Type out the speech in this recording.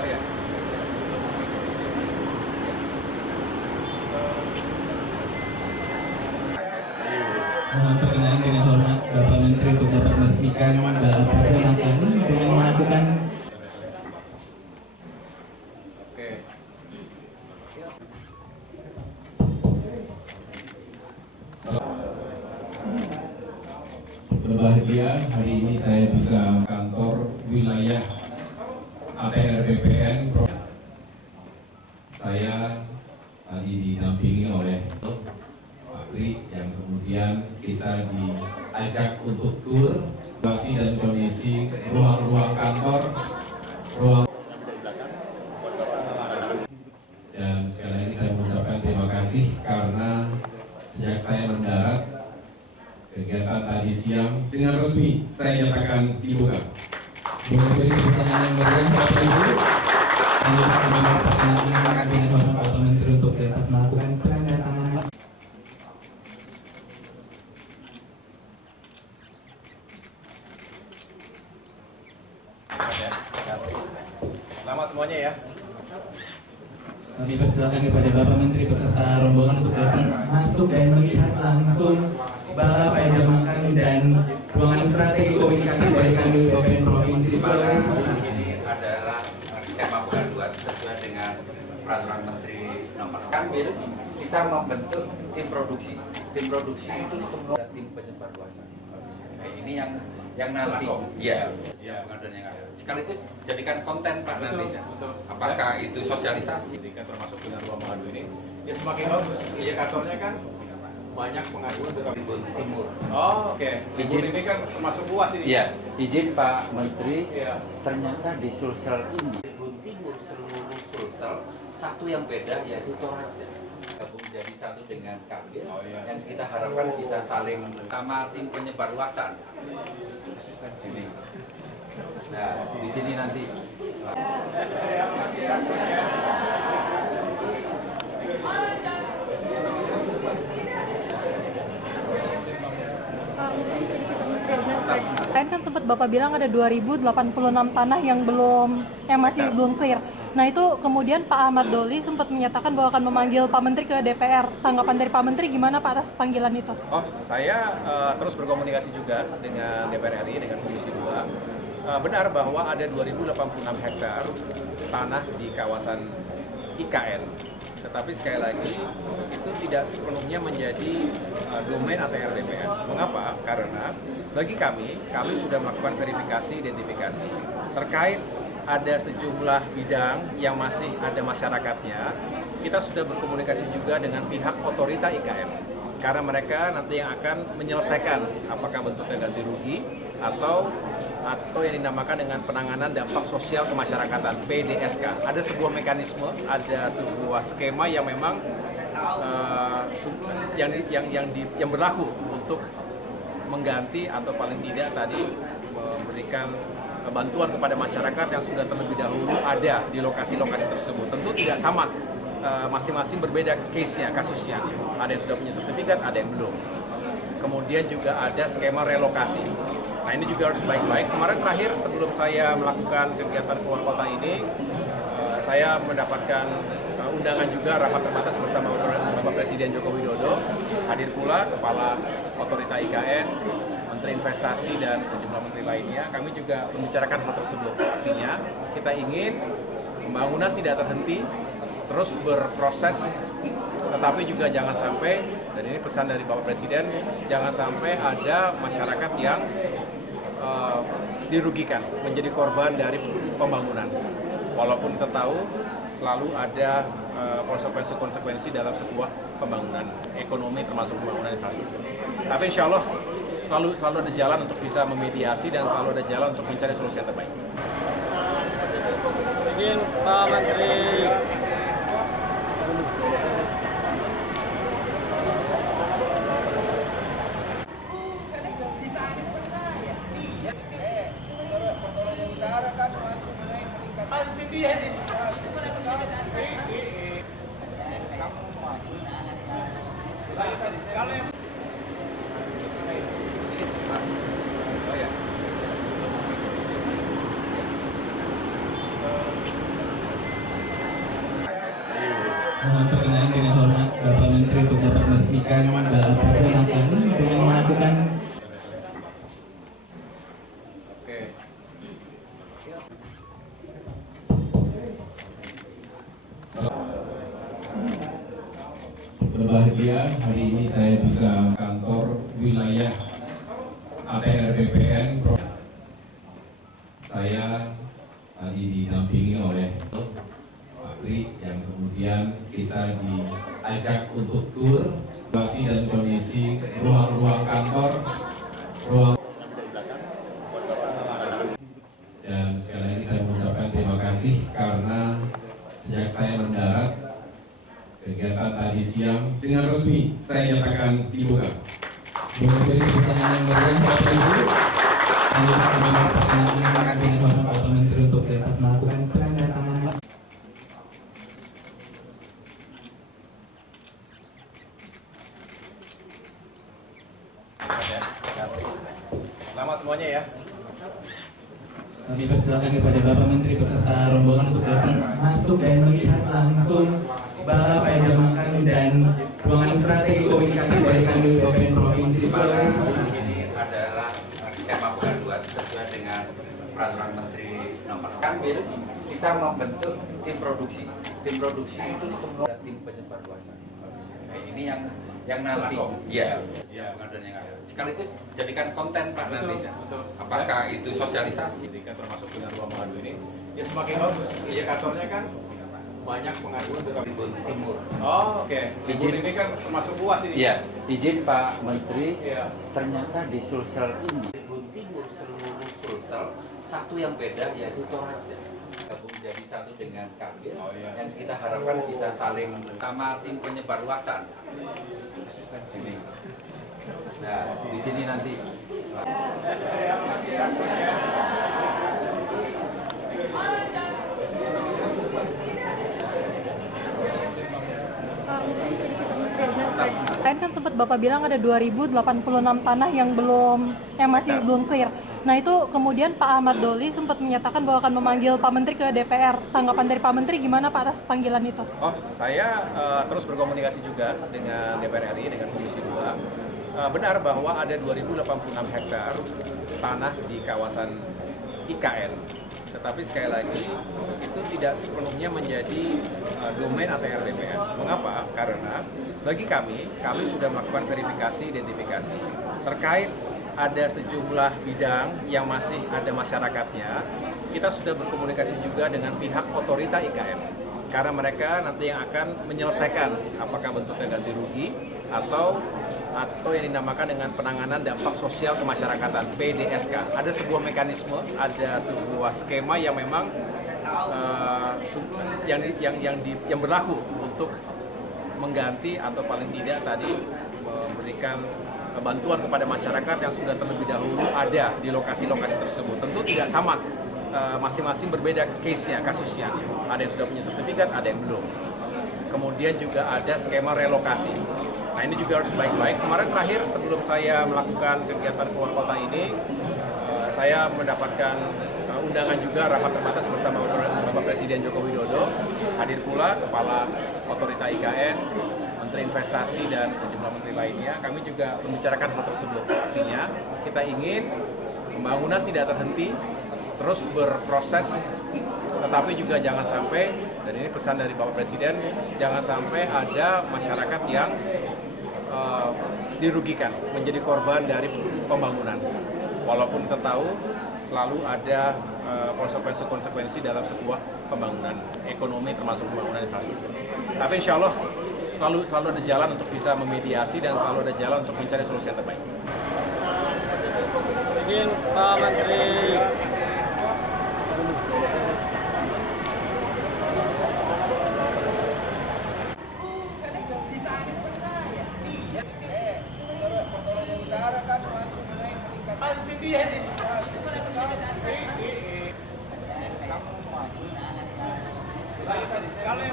Oh ya. Mohon perkenan dengan hormat Bapak Menteri untuk dapat meresmikan balap perjalanan dengan melakukan Berbahagia hari ini saya bisa kantor wilayah ATR BPN. Saya tadi didampingi oleh Pak Tri yang kemudian kita diajak untuk tur situasi dan kondisi ruang-ruang kantor, dan sekali lagi saya mengucapkan terima kasih karena sejak saya mendarat kegiatan tadi siang dengan resmi saya nyatakan dibuka. boleh beri tepuk tangan yang meriah Bapak Ibu. Lanjutkan perkenan dengan hormat Bapak Menteri untuk dapat melakukan penandatanganan. Selamat semuanya ya. Kami persilakan kepada Bapak Menteri beserta rombongan untuk dapat masuk dan melihat langsung balap Pajamakan dan ruangan strategi komunikasi dari kami BPN Provinsi Sulawesi Selatan. Ini adalah skema pengaduan sesuai dengan peraturan Menteri nomor. Ambil kita membentuk tim produksi. Tim produksi itu semua tim penyebar luasan. Ini yang nanti, ya pengaduan yang ada. Sekaligus jadikan konten Pak nanti. Apakah itu sosialisasi? Jadi kan termasuk dengan ruang mengadu ini, ya semakin bagus. Iya kantornya kan banyak pengaduan ke Tribun Timur. Oh oke. Izin ini kan termasuk luas ini. Iya, izin Pak Menteri. Iya. Ternyata di Sulsel ini, Tribun Timur seluruh Sulsel, satu yang beda yaitu Toraja. Gabung jadi satu dengan Kambil, yang kita harapkan bisa saling sama tim penyebar luasan. Sini. Nah, di sini nanti. Kemarin kan sempat Bapak bilang ada 2086 tanah yang masih belum clear. Nah itu kemudian Pak Ahmad Doli sempat menyatakan bahwa akan memanggil Pak Menteri ke DPR. Tanggapan dari Pak Menteri gimana Pak atas panggilan itu? Oh saya terus berkomunikasi juga dengan DPR RI, dengan Komisi 2. Benar bahwa ada 2086 hektar tanah di kawasan IKN. Tetapi sekali lagi itu tidak sepenuhnya menjadi domain ATR DPR. Mengapa? Karena bagi kami sudah melakukan verifikasi, identifikasi terkait ada sejumlah bidang yang masih ada masyarakatnya. Kita sudah berkomunikasi juga dengan pihak otorita IKN karena mereka nanti yang akan menyelesaikan apakah bentuknya ganti rugi atau yang dinamakan dengan penanganan dampak sosial kemasyarakatan (PDSK). Ada sebuah mekanisme, ada sebuah skema yang memang yang berlaku untuk mengganti atau paling tidak tadi memberikan bantuan kepada masyarakat yang sudah terlebih dahulu ada di lokasi-lokasi tersebut. Tentu tidak sama, masing-masing berbeda case-nya, kasusnya. Ada yang sudah punya sertifikat, ada yang belum. Kemudian juga ada skema relokasi. Nah ini juga harus baik-baik. Kemarin terakhir sebelum saya melakukan kegiatan keluar kota ini, saya mendapatkan undangan juga rapat terbatas bersama Bapak Presiden Joko Widodo. Hadir pula Kepala Otorita IKN, Menteri Investasi dan sejumlah menteri lainnya. Kami juga membicarakan hal tersebut. Artinya kita ingin pembangunan tidak terhenti, terus berproses, tetapi juga jangan sampai, dan ini pesan dari Bapak Presiden, jangan sampai ada masyarakat yang dirugikan, menjadi korban dari pembangunan. Walaupun kita tahu selalu ada konsekuensi-konsekuensi dalam sebuah pembangunan ekonomi termasuk pembangunan infrastruktur. Tapi insya Allah selalu ada jalan untuk bisa memediasi dan selalu ada jalan untuk mencari solusi yang terbaik. Izin Pak Menteri. Mohon perkenan dengan hormat Bapak Menteri untuk dapat meresmikan balap perjalanan dengan melakukan Berbahagia hari ini saya bisa kantor wilayah ATR BPN. Saya tadi didampingi oleh Pak Tri yang kemudian kita diajak untuk tur situasi dan kondisi ruang-ruang kantor, dan sekali lagi saya mengucapkan terima kasih karena sejak saya mendarat kegiatan tadi siang dengan resmi saya nyatakan dibuka. Memberi tepuk tangan yang meriah Bapak Ibu. Kami akan perkenan dengan hormat Bapak Menteri untuk dapat melakukan penandatanganan. Selamat semuanya ya. Kami persilakan kepada Bapak Menteri beserta rombongan untuk dapat masuk dan melihat langsung balap pajamakan dan ruangan strategi komunikasi dari kami BPN Provinsi Sulawesi Selatan. Ini adalah skema pengaduan sesuai dengan peraturan Menteri nomor. Ambil kita membentuk tim produksi. Tim produksi itu semua tim penyebar luasan. Ini yang nanti, ya pengaduan yang ada. Sekaligus jadikan konten Pak nanti. Apakah itu sosialisasi? Jadi kan termasuk dengan ruang mengadu ini, ya semakin bagus. Iya kantornya kan banyak pengaduan ke Tribun Timur. Oh oke. Tribun ini kan termasuk luas ini. Iya, izin Pak Menteri. Iya. Ternyata di Sulsel ini, Tribun Timur seluruh Sulsel, satu yang beda yaitu Toraja. Gabung jadi satu dengan Kambil, yang kita harapkan bisa saling sama tim penyebar luasan. Sini. Nah, di sini nanti. Kemarin kan sempat Bapak bilang ada 2086 tanah yang masih belum clear. Nah itu kemudian Pak Ahmad Doli sempat menyatakan bahwa akan memanggil Pak Menteri ke DPR. Tanggapan dari Pak Menteri gimana Pak atas panggilan itu? Oh, saya terus berkomunikasi juga dengan DPR RI, dengan Komisi 2. Benar bahwa ada 2086 hektar tanah di kawasan IKN. Tetapi sekali lagi, itu tidak sepenuhnya menjadi domain ATR DPR. Mengapa? Karena bagi kami sudah melakukan verifikasi, identifikasi terkait ada sejumlah bidang yang masih ada masyarakatnya. Kita sudah berkomunikasi juga dengan pihak otorita IKN, karena mereka nanti yang akan menyelesaikan apakah bentuknya ganti rugi atau yang dinamakan dengan penanganan dampak sosial kemasyarakatan (PDSK). Ada sebuah mekanisme, ada sebuah skema yang memang yang berlaku untuk mengganti atau paling tidak tadi memberikan bantuan kepada masyarakat yang sudah terlebih dahulu ada di lokasi-lokasi tersebut. Tentu tidak sama, masing-masing berbeda case-nya, kasusnya. Ada yang sudah punya sertifikat, ada yang belum. Kemudian juga ada skema relokasi. Nah ini juga harus baik-baik. Kemarin terakhir sebelum saya melakukan kegiatan keluar kota ini, saya mendapatkan undangan juga rapat terbatas bersama Bapak Presiden Joko Widodo. Hadir pula Kepala Otorita IKN, Menteri Investasi dan sejumlah menteri lainnya. Kami juga membicarakan hal tersebut. Artinya kita ingin pembangunan tidak terhenti, terus berproses, tetapi juga jangan sampai, dan ini pesan dari Bapak Presiden, jangan sampai ada masyarakat yang dirugikan, menjadi korban dari pembangunan. Walaupun kita tahu selalu ada konsekuensi-konsekuensi dalam sebuah pembangunan ekonomi, termasuk pembangunan infrastruktur. Tapi insya Allah selalu ada jalan untuk bisa memediasi dan selalu ada jalan untuk mencari solusi yang terbaik. Izin Pak Menteri. Kalau